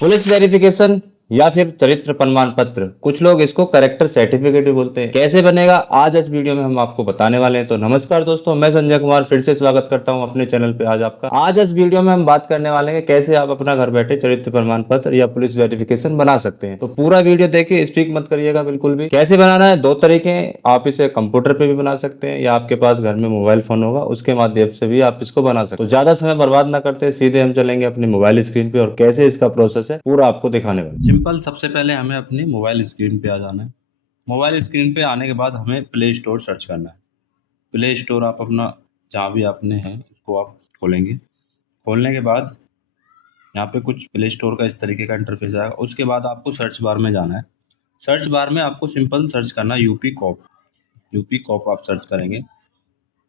Police verification या फिर चरित्र प्रमाण पत्र, कुछ लोग इसको करेक्टर सर्टिफिकेट भी बोलते हैं। कैसे बनेगा आज इस वीडियो में हम आपको बताने वाले हैं। तो नमस्कार दोस्तों, मैं संजय कुमार फिर से स्वागत करता हूं अपने चैनल पे। आज इस वीडियो में हम बात करने वाले हैं कैसे आप अपना घर बैठे चरित्र प्रमाण पत्र या पुलिस वेरिफिकेशन बना सकते हैं। तो पूरा वीडियो देखिए, स्किप मत करिएगा बिल्कुल भी। कैसे बनाना है, दो तरीके हैं। आप इसे कंप्यूटर पे भी बना सकते हैं या आपके पास घर में मोबाइल फोन होगा उसके माध्यम से भी आप इसको बना सकते हैं। तो ज्यादा समय बर्बाद ना करते सीधे हम चलेंगे अपनी मोबाइल स्क्रीन पे और कैसे इसका प्रोसेस है पूरा आपको दिखाने वाले। सिंपल, सबसे पहले हमें अपनी मोबाइल स्क्रीन पे आ जाना है। मोबाइल स्क्रीन पे आने के बाद हमें प्ले स्टोर सर्च करना है। प्ले स्टोर आप अपना जहाँ भी आपने है उसको आप खोलेंगे। खोलने के बाद यहाँ पे कुछ प्ले स्टोर का इस तरीके का इंटरफेस आएगा। उसके बाद आपको सर्च बार में जाना है। सर्च बार में आपको सिंपल सर्च करना है यूपी कॉप। यूपी कॉप आप सर्च करेंगे।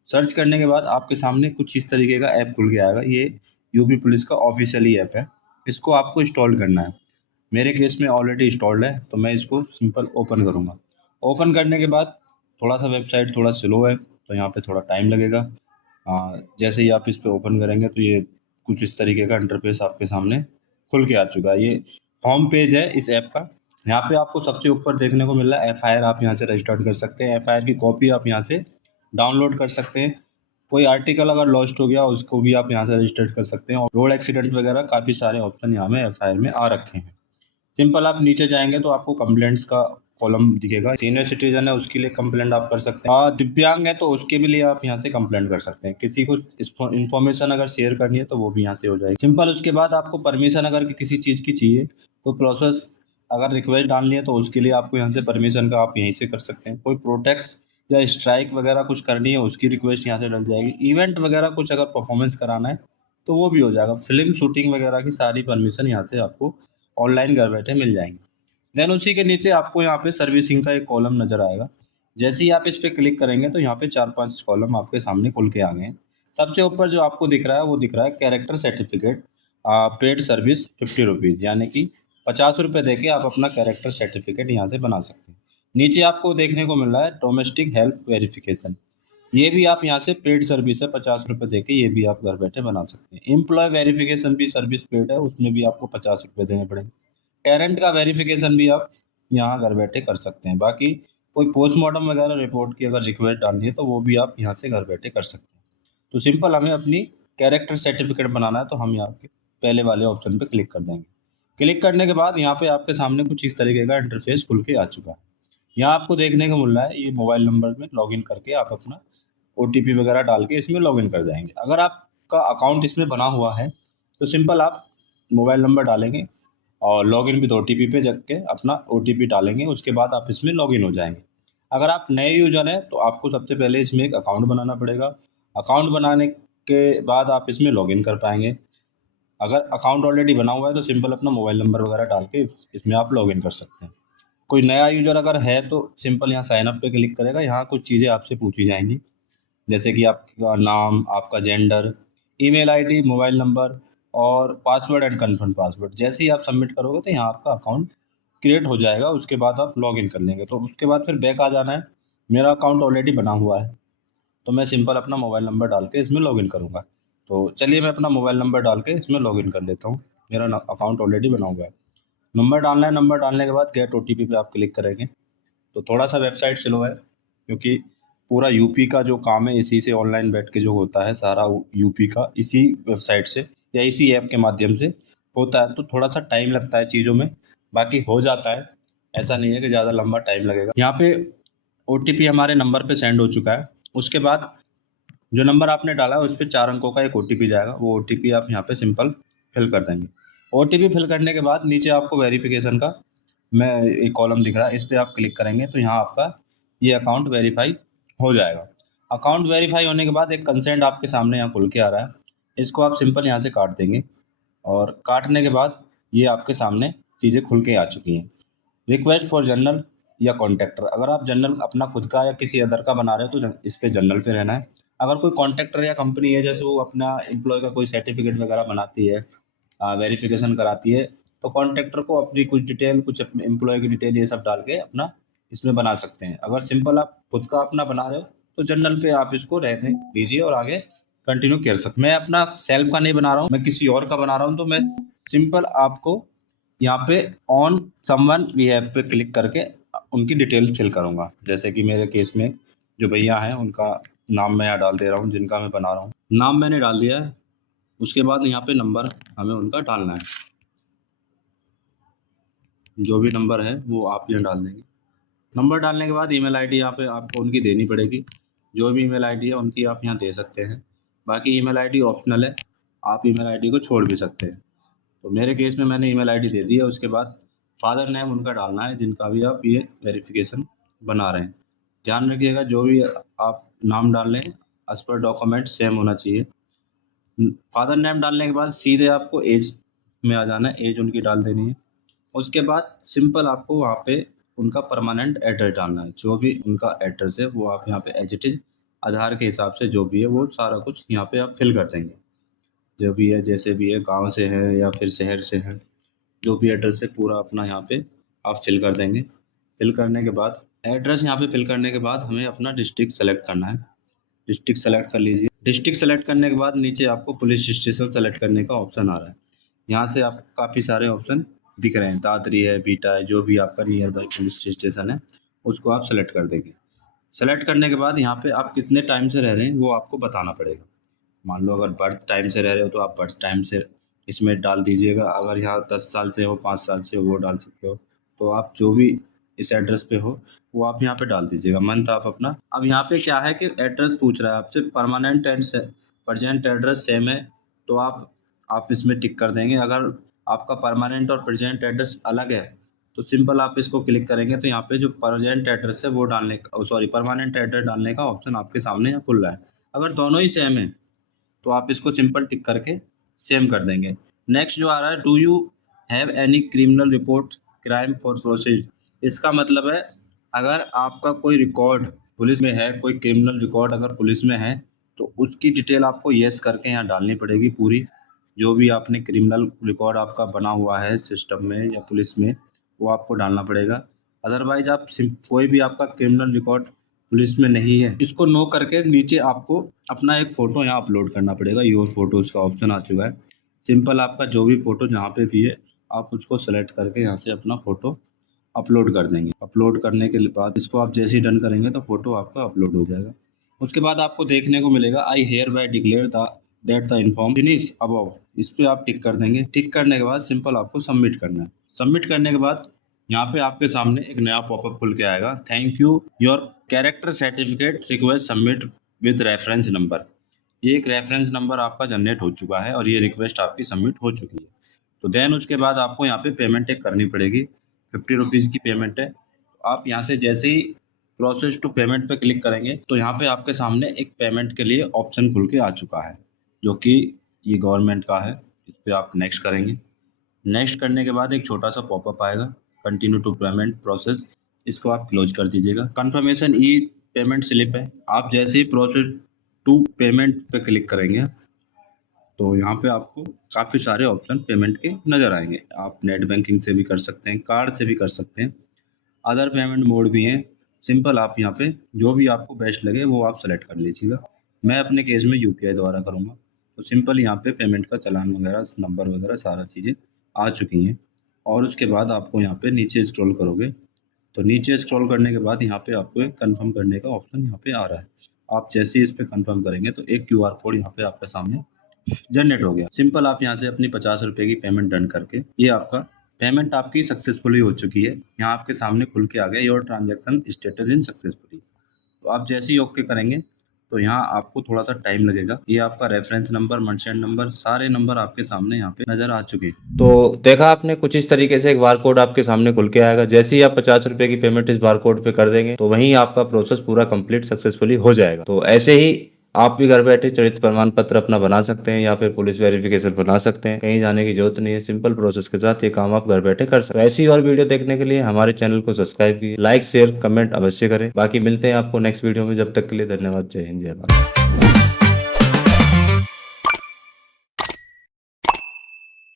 सर्च करने के बाद आपके सामने कुछ इस तरीके का ऐप खुल के आएगा। ये यूपी पुलिस का ऑफिशियली ऐप है। इसको आपको इंस्टॉल करना है। मेरे केस में ऑलरेडी इंस्टॉल्ड है तो मैं इसको सिंपल ओपन करूँगा। ओपन करने के बाद थोड़ा सा वेबसाइट थोड़ा स्लो है तो यहाँ पे थोड़ा टाइम लगेगा। जैसे ही आप इस पे ओपन करेंगे तो ये कुछ इस तरीके का इंटरफेस आपके सामने खुल के आ चुका है। ये होम पेज है इस ऐप का। यहाँ पे आपको सबसे ऊपर देखने को मिल रहा है एफआईआर। आप यहाँ से रजिस्टर्ड कर सकते हैं। एफआईआर की कॉपी आप यहाँ से डाउनलोड कर सकते हैं। कोई आर्टिकल अगर लॉस्ट हो गया उसको भी आप यहाँ से रजिस्टर्ड कर सकते हैं। और रोड एक्सीडेंट वगैरह काफ़ी सारे ऑप्शन यहाँ में एफआईआर में आ रखे हैं। सिंपल आप नीचे जाएंगे तो आपको कंप्लेंट्स का कॉलम दिखेगा। सीनियर सिटीजन है उसके लिए कंप्लेंट आप कर सकते हैं। दिव्यांग है तो उसके भी लिए आप यहाँ से कंप्लेंट कर सकते हैं। किसी को इन्फॉर्मेशन अगर शेयर करनी है तो वो भी यहाँ से हो जाएगी। सिंपल उसके बाद आपको परमिशन अगर किसी चीज़ की चाहिए तो प्रोसेस अगर रिक्वेस्ट डालनी है तो उसके लिए आपको यहाँ से परमिशन का आप यहीं से कर सकते हैं। कोई प्रोटेक्ट या स्ट्राइक वगैरह कुछ करनी है उसकी रिक्वेस्ट यहाँ से डल जाएगी। इवेंट वगैरह कुछ अगर परफॉर्मेंस कराना है तो वो भी हो जाएगा। फिल्म शूटिंग वगैरह की सारी परमिशन यहाँ से आपको ऑनलाइन घर बैठे मिल जाएंगी। देन उसी के नीचे आपको यहाँ पे सर्विसिंग का एक कॉलम नजर आएगा। जैसे ही आप इस पर क्लिक करेंगे तो यहाँ पे 4-5 कॉलम आपके सामने खुल के आ गए हैं। सबसे ऊपर जो आपको दिख रहा है वो दिख रहा है character certificate paid service 50 rupees, यानी कि 50 रुपये दे के आप अपना कैरेक्टर सर्टिफिकेट यहाँ से बना सकते हैं। नीचे आपको देखने को मिल रहा है डोमेस्टिक हेल्थ वेरिफिकेशन। ये भी आप यहाँ से पेड सर्विस है, 50 रुपये दे के ये भी आप घर बैठे बना सकते हैं। एम्प्लॉय वेरिफिकेशन भी सर्विस पेड है, उसमें भी आपको 50 रुपये देने पड़ेंगे। टेरेंट का वेरिफिकेशन भी आप यहाँ घर बैठे कर सकते हैं। बाकी कोई पोस्टमार्टम वगैरह रिपोर्ट की अगर रिक्वेस्ट डालनी है तो वो भी आप यहाँ से घर बैठे कर सकते हैं। तो सिंपल हमें अपनी कैरेक्टर सर्टिफिकेट बनाना है तो हम यहाँ के पहले वाले ऑप्शन पे क्लिक कर देंगे। क्लिक करने के बाद यहाँ पे आपके सामने कुछ इस तरीके का इंटरफेस खुल के आ चुका है। यहाँ आपको देखने को मिल रहा है ये मोबाइल नंबर में लॉगिन करके आप अपना ओटीपी वगैरह डाल के इसमें लॉगिन कर जाएंगे। अगर आपका अकाउंट इसमें बना हुआ है तो सिंपल आप मोबाइल नंबर डालेंगे और लॉगिन विद ओटीपी पे जाके अपना ओटीपी डालेंगे। उसके बाद आप इसमें लॉगिन हो जाएंगे। अगर आप नए यूजर हैं तो आपको सबसे पहले इसमें एक अकाउंट बनाना पड़ेगा। अकाउंट बनाने के बाद आप इसमें लॉगिन कर पाएंगे। अगर अकाउंट ऑलरेडी बना हुआ है तो सिंपल अपना मोबाइल नंबर वगैरह डाल के इसमें आप लॉगिन कर सकते हैं। कोई नया यूजर अगर है तो सिंपल यहाँ साइन अप पे क्लिक करेगा। यहाँ कुछ चीज़ें आपसे पूछी जाएंगी, जैसे कि आपका नाम, आपका gender, email ID, mobile number और पासवर्ड एंड कन्फर्म पासवर्ड। जैसे ही आप सबमिट करोगे तो यहाँ आपका अकाउंट क्रिएट हो जाएगा। उसके बाद आप लॉगिन कर लेंगे तो उसके बाद फिर बैक आ जाना है। मेरा अकाउंट ऑलरेडी बना हुआ है तो मैं सिंपल अपना मोबाइल नंबर डाल के इसमें लॉगिन करूँगा। तो चलिए मैं अपना मोबाइल नंबर डाल के इसमें लॉगिन कर लेता हूँ। मेरा अकाउंट ऑलरेडी बना हुआ है। नंबर डालना है। नंबर डालने के बाद गेट ओटीपी पे आप क्लिक करेंगे। तो थोड़ा सा वेबसाइट स्लो है क्योंकि पूरा यूपी का जो काम है इसी से ऑनलाइन बैठ के जो होता है सारा यूपी का इसी वेबसाइट से या इसी ऐप के माध्यम से होता है। तो थोड़ा सा टाइम लगता है चीज़ों में, बाकी हो जाता है। ऐसा नहीं है कि ज़्यादा लंबा टाइम लगेगा। यहाँ पे ओटीपी हमारे नंबर पे सेंड हो चुका है। उसके बाद जो नंबर आपने डाला है उस पर 4 अंकों का एक ओटीपी जाएगा। वो ओटीपी आप यहाँ पे सिंपल फिल कर देंगे। ओटीपी फिल करने के बाद नीचे आपको वेरिफिकेशन का मैं एक कॉलम दिख रहा है, इस पर आप क्लिक करेंगे तो यहाँ आपका ये अकाउंट वेरीफाई हो जाएगा। अकाउंट वेरीफाई होने के बाद एक कंसेंट आपके सामने यहाँ खुल के आ रहा है। इसको आप सिंपल यहाँ से काट देंगे और काटने के बाद ये आपके सामने चीज़ें खुल के आ चुकी हैं। रिक्वेस्ट फॉर जनरल या कॉन्ट्रैक्टर, अगर आप जनरल अपना खुद का या किसी अदर का बना रहे हो तो इस पर जनरल पे रहना है। अगर कोई कॉन्ट्रैक्टर या कंपनी है जैसे वो अपना एम्प्लॉय का कोई सर्टिफिकेट वगैरह बनाती है, वेरिफिकेशन कराती है, तो कॉन्ट्रैक्टर को अपनी कुछ डिटेल, कुछ एम्प्लॉय की डिटेल ये सब डाल के अपना इसमें बना सकते हैं। अगर सिंपल आप खुद का अपना बना रहे हो तो जनरल पे आप इसको रहने दीजिए और आगे कंटिन्यू कर सकते। मैं अपना सेल्फ का नहीं बना रहा हूँ, मैं किसी और का बना रहा हूँ तो मैं सिंपल आपको यहाँ पे ऑन समवन वी हैव पे क्लिक करके उनकी डिटेल फिल करूँगा। जैसे कि मेरे केस में जो भैया हैं उनका नाम मैं यहाँ डाल दे रहा हूँ, जिनका मैं बना रहा हूँ। नाम मैंने डाल दिया है। उसके बाद यहाँ पे नंबर हमें उनका डालना है। जो भी नंबर है वो आप यहाँ डाल देंगे। नंबर डालने के बाद ईमेल आईडी यहाँ पे आपको उनकी देनी पड़ेगी। जो भी ईमेल आईडी है उनकी आप यहाँ दे सकते हैं। बाकी ईमेल आईडी ऑप्शनल है, आप ईमेल आईडी को छोड़ भी सकते हैं। तो मेरे केस में मैंने ईमेल आईडी दे दी है। उसके बाद फादर नेम उनका डालना है जिनका भी आप ये वेरिफिकेशन बना रहे हैं। ध्यान रखिएगा जो भी आप नाम डाल लें एज पर डॉक्यूमेंट सेम होना चाहिए। फादर नेम डालने के बाद सीधे आपको एज में आ जाना है, एज उनकी डाल देनी है। उसके बाद सिंपल आपको वहाँ पे उनका परमानेंट एड्रेस डालना है। जो भी उनका एड्रेस है वो आप यहाँ पे एज इट इज़ आधार के हिसाब से जो भी है वो सारा कुछ यहाँ पे आप फिल कर देंगे। जो भी है, जैसे भी है, गांव से है या फिर शहर से है, जो भी एड्रेस है पूरा अपना यहाँ पे आप फिल कर देंगे। फिल करने के बाद एड्रेस यहाँ पे फिल करने के बाद हमें अपना डिस्ट्रिक्ट सेलेक्ट करना है। डिस्ट्रिक्ट सेलेक्ट कर लीजिए। डिस्ट्रिक्ट सेलेक्ट करने के बाद नीचे आपको पुलिस स्टेशन सेलेक्ट करने का ऑप्शन आ रहा है। यहाँ से आपको काफ़ी सारे ऑप्शन दिख रहे हैं, दादरी है, बीटा है, जो भी आपका नियर बाई पुलिस स्टेशन है उसको आप सेलेक्ट कर देंगे। सेलेक्ट करने के बाद यहाँ पे आप कितने टाइम से रह रहे हैं वो आपको बताना पड़ेगा। मान लो अगर बर्थ टाइम से रह रहे हो तो आप बर्थ टाइम से इसमें डाल दीजिएगा। अगर यहाँ 10 साल से हो, 5 साल से हो, वो डाल सकते हो। तो आप जो भी इस एड्रेस पे हो वो आप यहाँ पे डाल दीजिएगा। मंथ आप अपना, अब यहाँ पे क्या है कि एड्रेस पूछ रहा है आपसे, permanent and present address same है तो आप इसमें टिक कर देंगे। अगर आपका परमानेंट और प्रेजेंट एड्रेस अलग है तो सिंपल आप इसको क्लिक करेंगे तो यहाँ पे जो प्रेजेंट एड्रेस है वो डालने का, सॉरी, परमानेंट एड्रेस डालने का ऑप्शन आपके सामने यहाँ खुल रहा है। अगर दोनों ही सेम है तो आप इसको सिंपल टिक करके सेम कर देंगे। नेक्स्ट जो आ रहा है, do you have any criminal report crime for proceed. इसका मतलब है अगर आपका कोई रिकॉर्ड पुलिस में है, कोई क्रिमिनल रिकॉर्ड अगर पुलिस में है तो उसकी डिटेल आपको येस करके यहाँ डालनी पड़ेगी पूरी। जो भी आपने क्रिमिनल रिकॉर्ड आपका बना हुआ है सिस्टम में या पुलिस में वो आपको डालना पड़ेगा। अदरवाइज आप कोई भी आपका क्रिमिनल रिकॉर्ड पुलिस में नहीं है, इसको नो करके नीचे आपको अपना एक फ़ोटो यहाँ अपलोड करना पड़ेगा। योर फोटोज़ का ऑप्शन आ चुका है। सिंपल आपका जो भी फ़ोटो जहाँ पे भी है आप उसको सेलेक्ट करके यहाँ से अपना फ़ोटो अपलोड कर देंगे। अपलोड करने के बाद इसको आप जैसे ही डन करेंगे तो फ़ोटो आपका अपलोड हो जाएगा। उसके बाद आपको देखने को मिलेगा I hereby declare that the inform finish above. इस पर आप टिक कर देंगे। टिक करने के बाद सिंपल आपको सबमिट करना है। सबमिट करने के बाद यहाँ पे आपके सामने एक नया पॉपअप खुल के आएगा, thank you your character certificate request submit with reference number. ये एक रेफरेंस नंबर आपका जनरेट हो चुका है और ये रिक्वेस्ट आपकी सबमिट हो चुकी है। तो देन उसके बाद आपको यहाँ पे पेमेंट एक करनी पड़ेगी, 50 रुपीज़ की पेमेंट है। तो आप यहाँ से जैसे ही प्रोसेस टू पेमेंट पे क्लिक करेंगे तो यहाँ पे आपके सामने एक पेमेंट के लिए ऑप्शन खुल के आ चुका है जो कि ये गवर्नमेंट का है। इस पर आप नेक्स्ट करेंगे। नेक्स्ट करने के बाद एक छोटा सा पॉपअप आएगा, कंटिन्यू टू पेमेंट प्रोसेस, इसको आप क्लोज कर दीजिएगा। कंफर्मेशन ई पेमेंट स्लिप है। आप जैसे ही प्रोसेस टू पेमेंट पे क्लिक करेंगे तो यहाँ पे आपको काफ़ी सारे ऑप्शन पेमेंट के नज़र आएंगे। आप नेट बैंकिंग से भी कर सकते हैं, कार्ड से भी कर सकते हैं, अदर पेमेंट मोड भी हैं। सिंपल आप यहाँ पे जो भी आपको बेस्ट लगे वो आप सेलेक्ट कर लीजिएगा। मैं अपने केस में यूपीआई द्वारा करूँगा। तो सिंपल यहाँ पे पेमेंट का चालान वगैरह, नंबर वगैरह सारा चीज़ें आ चुकी हैं। और उसके बाद आपको यहाँ पे नीचे स्क्रॉल करोगे तो नीचे स्क्रॉल करने के बाद यहाँ पे आपको एक कंफर्म करने का ऑप्शन यहाँ पे आ रहा है। आप जैसे ही इस पर कंफर्म करेंगे तो एक क्यूआर कोड यहाँ पे आपके सामने जनरेट हो गया। सिंपल आप यहाँ से अपनी 50 रुपये की पेमेंट डन करके, ये आपका पेमेंट आपकी सक्सेसफुली हो चुकी है। यहाँ आपके सामने खुल के आ गया your transaction status in successfully. तो आप जैसे ही ओके करेंगे तो यहाँ आपको थोड़ा सा टाइम लगेगा। ये आपका रेफरेंस नंबर, मर्चेंट नंबर, सारे नंबर आपके सामने यहाँ पे नजर आ चुके हैं। तो देखा आपने, कुछ इस तरीके से एक बार कोड आपके सामने खुल के आएगा। जैसे ही आप 50 रुपए की पेमेंट इस बार कोड पे कर देंगे तो वहीं आपका प्रोसेस पूरा कंप्लीट सक्सेसफुली हो जाएगा। तो ऐसे ही आप भी घर बैठे चरित्र प्रमाण पत्र अपना बना सकते हैं या फिर पुलिस वेरिफिकेशन बना सकते हैं। कहीं जाने की जरूरत नहीं है, सिंपल प्रोसेस के साथ ये काम आप घर बैठे कर सकते हैं। ऐसी और वीडियो देखने के लिए हमारे चैनल को सब्सक्राइब कीजिए, लाइक शेयर कमेंट अवश्य करें। बाकी मिलते हैं आपको नेक्स्ट वीडियो में। जब तक के लिए धन्यवाद। जय हिंद, जय भारत।